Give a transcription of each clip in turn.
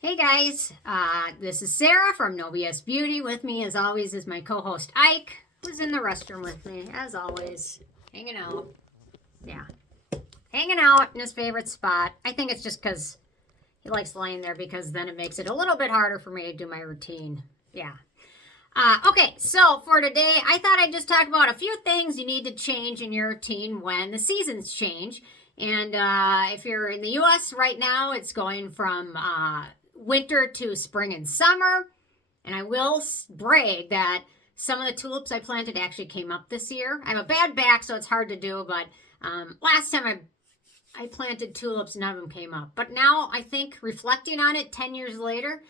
Hey guys, this is Sarah from No BS Beauty. With me, as always, is my co-host Ike, who's in the restroom with me, as always, hanging out. Yeah, hanging out in his favorite spot. I think it's just because he likes laying there because then it makes it a little bit harder for me to do my routine. Yeah. Okay, so for today, I thought I'd just talk about a few things you need to change in your routine when the seasons change. And if you're in the U.S. right now, it's going from winter to spring and summer. And I will brag that some of the tulips I planted actually came up this year. I have a bad back, so it's hard to do, but last time I planted tulips, none of them came up. But now I think, reflecting on it 10 years later,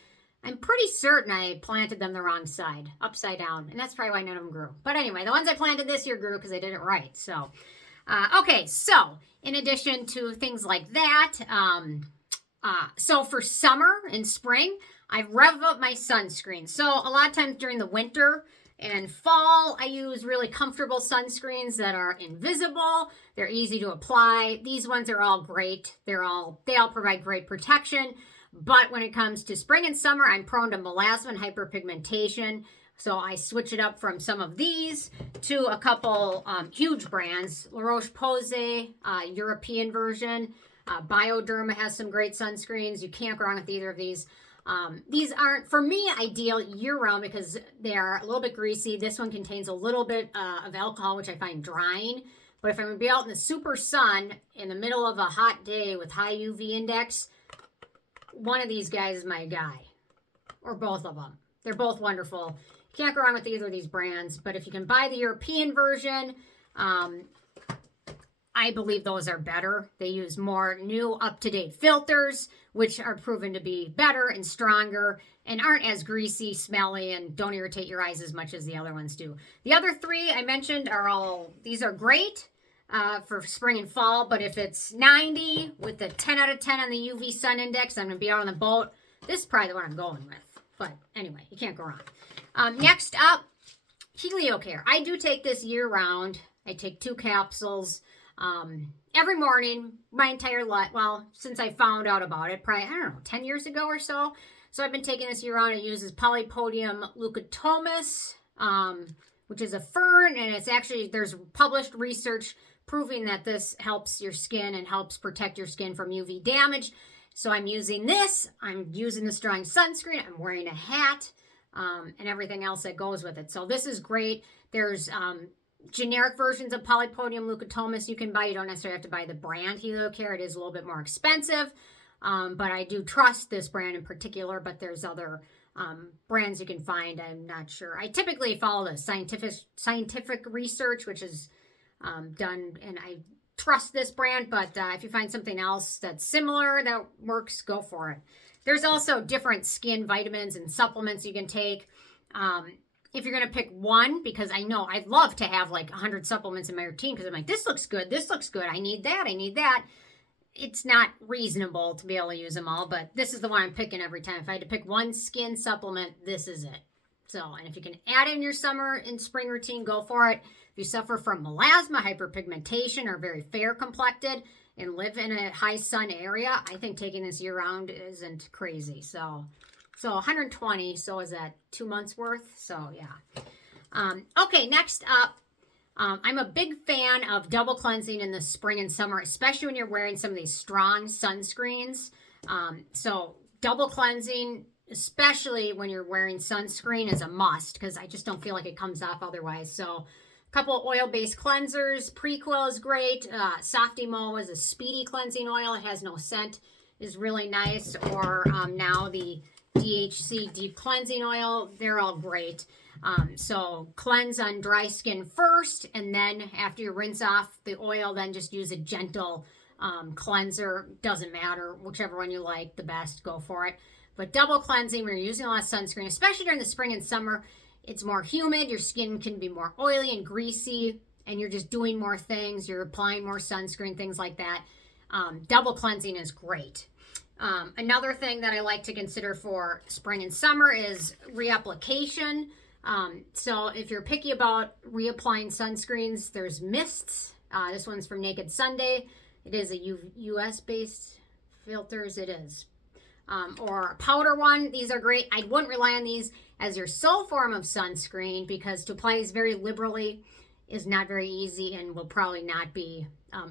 I'm pretty certain I planted them the wrong side, upside down, and that's probably why none of them grew. But anyway, the ones I planted this year grew because I did it right. So, okay, so in addition to things like that, so for summer and spring, I rev up my sunscreen. So a lot of times during the winter and fall, I use really comfortable sunscreens that are invisible. They're easy to apply. These ones are all great. They all provide great protection. But when it comes to spring and summer, I'm prone to melasma and hyperpigmentation. So I switch it up from some of these to a couple huge brands. Roche Posay, European version. Bioderma has some great sunscreens. You can't go wrong with either of these. These aren't, for me, ideal year-round because they are a little bit greasy. This one contains a little bit of alcohol, which I find drying. But if I'm going to be out in the super sun in the middle of a hot day with high UV index, one of these guys is my guy, or both of them. They're both wonderful. You can't go wrong with either of these brands, but if you can buy the European version, I believe those are better. They use more new up-to-date filters, which are proven to be better and stronger and aren't as greasy, smelly, and don't irritate your eyes as much as the other ones do. The other three I mentioned these are great for spring and fall, but if it's 90 with a 10 out of 10 on the UV sun index, I'm going to be out on the boat. This is probably the one I'm going with. But anyway, you can't go wrong. Next up, Heliocare. I do take this year-round. I take 2 capsules every morning, my entire life. Well, since I found out about it, probably, I don't know, 10 years ago or so. So I've been taking this year-round. It uses Polypodium leucotomus, which is a fern, and it's actually, there's published research proving that this helps your skin and helps protect your skin from UV damage. So I'm using this. I'm using the strong sunscreen. I'm wearing a hat and everything else that goes with it. So this is great. There's generic versions of Polypodium leucotomus you can buy. You don't necessarily have to buy the brand Heliocare. It is a little bit more expensive, but I do trust this brand in particular, but there's other brands you can find. I'm not sure. I typically follow the scientific research, which is done, and I trust this brand, but if you find something else that's similar that works, go for it. There's also different skin vitamins and supplements you can take. If you're going to pick one, because I know I'd love to have like 100 supplements in my routine because I'm like, this looks good, I need that. It's not reasonable to be able to use them all, but this is the one I'm picking every time. If I had to pick one skin supplement, this is it. So, and if you can add in your summer and spring routine, go for it. If you suffer from melasma, hyperpigmentation, or very fair complected and live in a high sun area, I think taking this year round isn't crazy. So 120, so is that 2 months worth? So yeah. Okay, next up, I'm a big fan of double cleansing in the spring and summer, especially when you're wearing some of these strong sunscreens. So double cleansing, especially when you're wearing sunscreen, is a must because I just don't feel like it comes off otherwise. So a couple of oil-based cleansers. Prequel is great. Softymo is a speedy cleansing oil. It has no scent, is really nice. Or now the DHC deep cleansing oil. They're all great. So cleanse on dry skin first, and then after you rinse off the oil, then just use a gentle cleanser. Doesn't matter. Whichever one you like the best, go for it. But double cleansing when you're using a lot of sunscreen, especially during the spring and summer, it's more humid. Your skin can be more oily and greasy, and you're just doing more things. You're applying more sunscreen, things like that. Double cleansing is great. Another thing that I like to consider for spring and summer is reapplication. So if you're picky about reapplying sunscreens, there's mists. This one's from Naked Sunday. It is a US-based filters. It is. or a powder one. These are great. I wouldn't rely on these as your sole form of sunscreen because to apply these very liberally is not very easy and will probably not be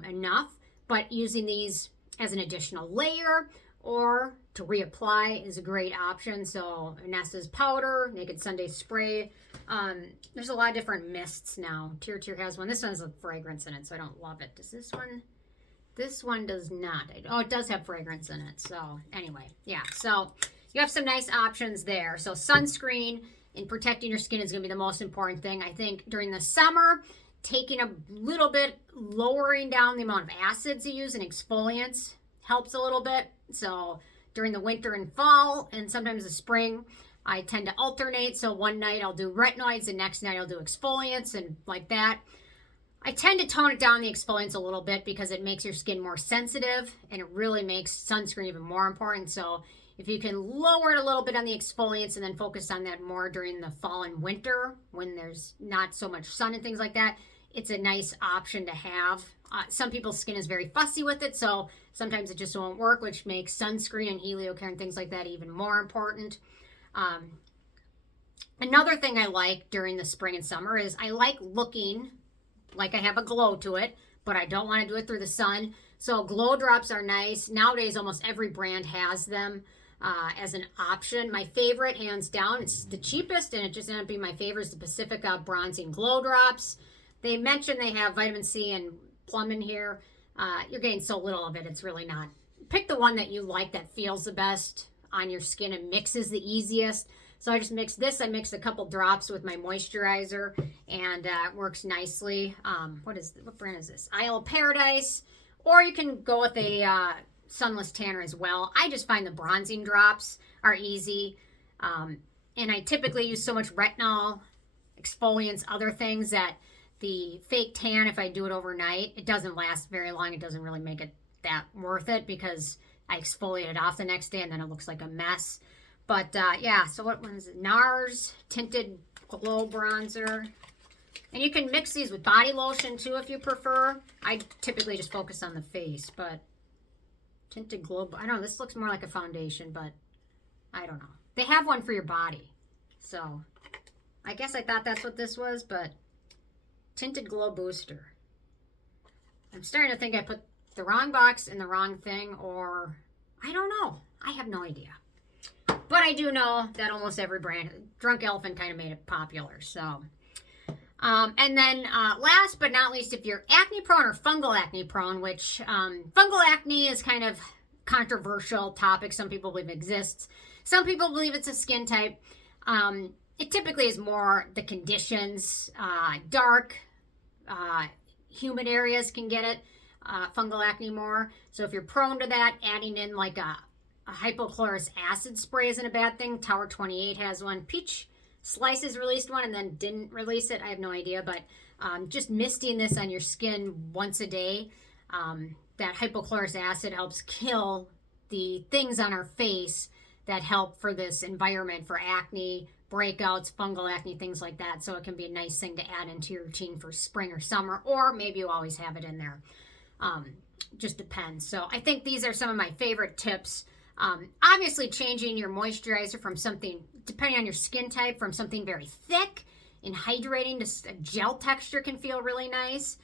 enough. But using these as an additional layer or to reapply is a great option. So Anessa's powder, Naked Sunday spray. There's a lot of different mists now. Tier has one. This one has a fragrance in it, so I don't love it. Does this one? This one does not. Oh, it does have fragrance in it. So anyway, yeah. So you have some nice options there. So sunscreen and protecting your skin is going to be the most important thing. I think during the summer, taking a little bit, lowering down the amount of acids you use and exfoliants helps a little bit. So during the winter and fall and sometimes the spring, I tend to alternate. So one night I'll do retinoids, the next night I'll do exfoliants and like that. I tend to tone it down the exfoliants a little bit because it makes your skin more sensitive and it really makes sunscreen even more important. So if you can lower it a little bit on the exfoliants and then focus on that more during the fall and winter when there's not so much sun and things like that, it's a nice option to have. Some people's skin is very fussy with it, so sometimes it just won't work, which makes sunscreen and Heliocare and things like that even more important. Another thing I like during the spring and summer is I like looking like I have a glow to it, but I don't want to do it through the sun. So glow drops are nice. Nowadays, almost every brand has them as an option. My favorite, hands down, it's the cheapest, and it just ended up being my favorite, is the Pacifica Bronzing Glow Drops. They mention they have vitamin C and plum in here. You're getting so little of it, it's really not. Pick the one that you like that feels the best on your skin and mixes the easiest. So I just mixed this. I mixed a couple drops with my moisturizer, and it works nicely. What brand is this? Isle of Paradise. Or you can go with a sunless tanner as well. I just find the bronzing drops are easy. And I typically use so much retinol, exfoliants, other things that the fake tan, if I do it overnight, it doesn't last very long. It doesn't really make it that worth it because I exfoliate it off the next day and then it looks like a mess. But yeah, so what one is it? NARS Tinted Glow Bronzer. And you can mix these with body lotion too if you prefer. I typically just focus on the face, but Tinted Glow, I don't know, this looks more like a foundation, but I don't know. They have one for your body. So I guess I thought that's what this was, but Tinted Glow Booster. I'm starting to think I put the wrong box in the wrong thing, or I don't know. I have no idea. But I do know that almost every brand, Drunk Elephant kind of made it popular. So, and then last but not least, if you're acne prone or fungal acne prone, which fungal acne is kind of controversial topic. Some people believe it exists. Some people believe it's a skin type. It typically is more the conditions, dark, humid areas can get it, fungal acne more. So if you're prone to that, adding in like a hypochlorous acid spray isn't a bad thing. Tower 28 has one. Peach Slices released one and then didn't release it. I have no idea, but just misting this on your skin once a day, that hypochlorous acid helps kill the things on our face that help for this environment for acne, breakouts, fungal acne, things like that. So it can be a nice thing to add into your routine for spring or summer, or maybe you always have it in there. Just depends. So I think these are some of my favorite tips. Obviously changing your moisturizer from something, depending on your skin type, from something very thick and hydrating to a gel texture can feel really nice.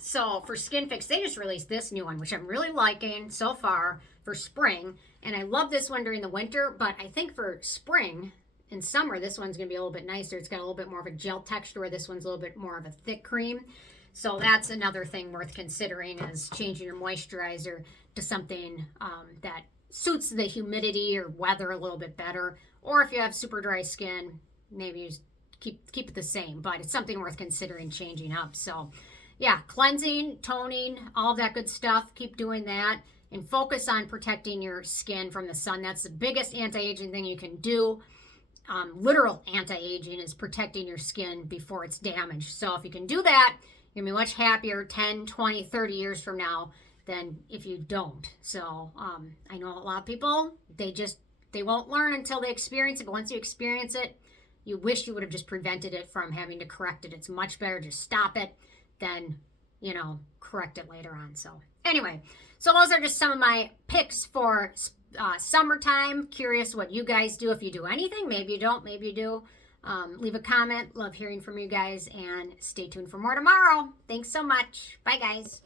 So for Skinfix, they just released this new one, which I'm really liking so far for spring. And I love this one during the winter, but I think for spring and summer, this one's going to be a little bit nicer. It's got a little bit more of a gel texture, where this one's a little bit more of a thick cream. So that's another thing worth considering, is changing your moisturizer to something that suits the humidity or weather a little bit better. Or if you have super dry skin, maybe you just keep it the same, but it's something worth considering changing up. So yeah, cleansing, toning, all that good stuff. Keep doing that and focus on protecting your skin from the sun. That's the biggest anti-aging thing you can do. Literal anti-aging is protecting your skin before it's damaged. So if you can do that, you're going to be much happier 10, 20, 30 years from now than if you don't. So I know a lot of people, they won't learn until they experience it. But once you experience it, you wish you would have just prevented it from having to correct it. It's much better just stop it than, correct it later on. So anyway, So those are just some of my picks for summertime. Curious what you guys do, if you do anything. Maybe you don't, maybe you do. Leave a comment. Love hearing from you guys, and stay tuned for more tomorrow. Thanks so much. Bye, guys.